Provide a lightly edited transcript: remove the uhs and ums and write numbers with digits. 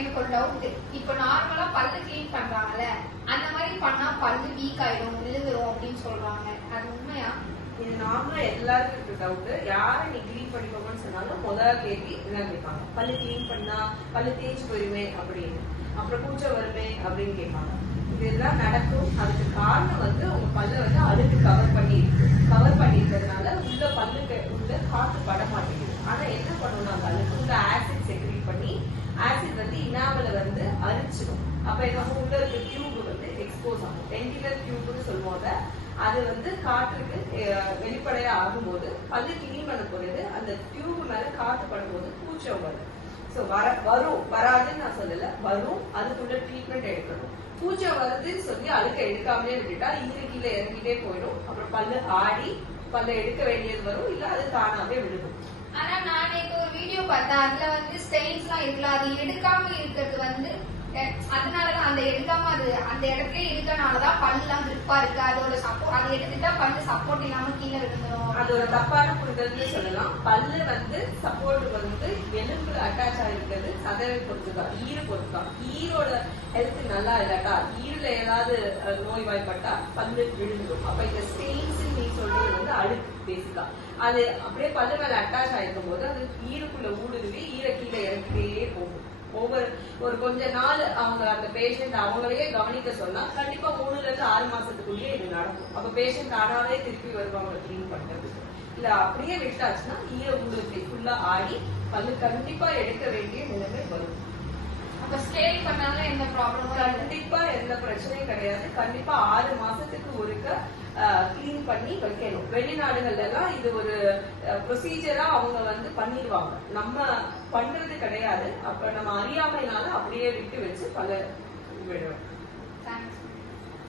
எனக்கு ஒரு டவுட். இப்போ நார்மலா பல்லு கிளீன் பண்றாங்கல்ல, அந்த மாதிரி பண்ணா பல்லு வீக் ஆயிடும், விழுந்துரும் அப்படின்னு சொல்றாங்க. அது உண்மையா? இது நார்மலா எல்லாருக்கும் இருக்க டவுட். யாரை நீ கிளீன் பண்ணிக்கோங்கன்னு சொன்னாலும் முதல் கேள்வி என்ன கேட்பாங்க, பல்லு கிளீன் பண்ணா பல்லு தேய்ச்சி போயிருமே அப்படின்னு, அப்புறம் பூச்சை வருமே அப்படின்னு கேட்பாங்க. இதெல்லாம் நடக்கும். அதுக்கு காரணம் வந்து உங்க பல்ல வந்து அழுக்கு கவர் பண்ணிருக்கிறதுனால உள்ள பல்லுக்கு உள்ள காத்து பட மாட்டேங்குது. ஆனா என்ன பண்ணணும், அந்த அழுக்கு உள்ள ஆசிட் செக்ரீட் பண்ணி ஆசிட் வந்து இனாமல வந்து அரிச்சிடும். அப்ப நம்ம உள்ள இருக்க டியூப் வந்து எக்ஸ்போஸ் ஆகும். வென்டிலர் டியூப்னு சொல்லுவாங்க. அது வந்து காற்றுக்கு வெளிப்படையா ஆகும்போது பல்லு கிளீன் பண்ண போறது அந்த டியூப் மேல காத்து படும்போது பூச்சம் வரும். ஸோ வரும், வராதுன்னு நான் சொல்லல, வரும். அதுக்குள்ள ட்ரீட்மெண்ட் எடுக்கணும். பூச்சை வருதுன்னு சொல்லி அழுக்க எடுக்காமலே விட்டுட்டா ஈர கீழே இறங்கிட்டே போயிடும். அப்புறம் பல்லு ஆடி பல்ல எடுக்க வேண்டியது வரும், இல்ல அது தானாவே விழுகும். ஆனா நான் ஒரு வீடியோ பார்த்தேன், அதுல வந்து ஸ்டெயின்ஸ் எல்லாம் இருக்குல்ல, அது எடுக்காம இருக்கிறது வந்து அதனாலதான் அந்த எடுக்காம அது அந்த இடத்துல இருக்கனாலதான் பல்லாம் கிரிப்பா இருக்கு. அதோட சப்போர்ட் அதை எடுத்துட்டா பல்லு சப்போர்ட் இல்லாம கீழே விழுந்துடும். அது ஒரு தப்பான புரிதல்னு சொல்லலாம். பல்லு வந்து சப்போர்ட் வந்து எலும்பு அட்டாச் ஆகிருக்கிறது சதவை பொறுத்துதான், ஈர பொறுத்துதான். ஈரோட ஹெல்த் நல்லா இல்லாட்டா, ஈரல ஏதாவது நோய்வாய்ப்பட்டா பல்லு விழுந்துடும். அப்ப இந்த ஸ்டெயின்ஸ் நீ சொல்றது வந்து அழுக்கு பேசிக்கா. அது அப்படியே பல்லு மேல அட்டாச் ஆயிருக்கும் போது அது ஈருக்குள்ள ஊடுருவி ஈர கீழே இறக்கிட்டே போகும். ஒரு கொஞ்ச நாள் அவங்க அந்த பேஷண்ட் அவங்களையே கவனிக்க சொன்னா கண்டிப்பா 3 to 6 மாசத்துக்குள்ளேயே இது நடக்கும். அப்ப பேஷண்ட் ஆனாலே திருப்பி வருவாங்க கிளீன் பண்றதுக்கு. இல்ல அப்படியே விட்டாச்சுன்னா ஈர ஊடுருவி ஃபுல்லா ஆடி பல்லு கண்டிப்பா எடுக்க வேண்டிய நிலைமை வரும். அப்ப ஸ்டேல் பண்ணாலும் எந்த ப்ராப்ளமும் கண்டிப்பா எந்த பிரச்சனையும் கிடையாது. கண்டிப்பா 6 மாசத்துக்கு ஒருக்க கிளீன் பண்ணி வைக்கணும். வெளிநாடுகள்ல எல்லாம் இது ஒரு ப்ரொசீஜரா அவங்க வந்து பண்ணிடுவாங்க. நம்ம பண்றது கிடையாது. அப்ப நம்ம அறியாமைனால அப்படியே விட்டு வச்சு பல விடுறோம்.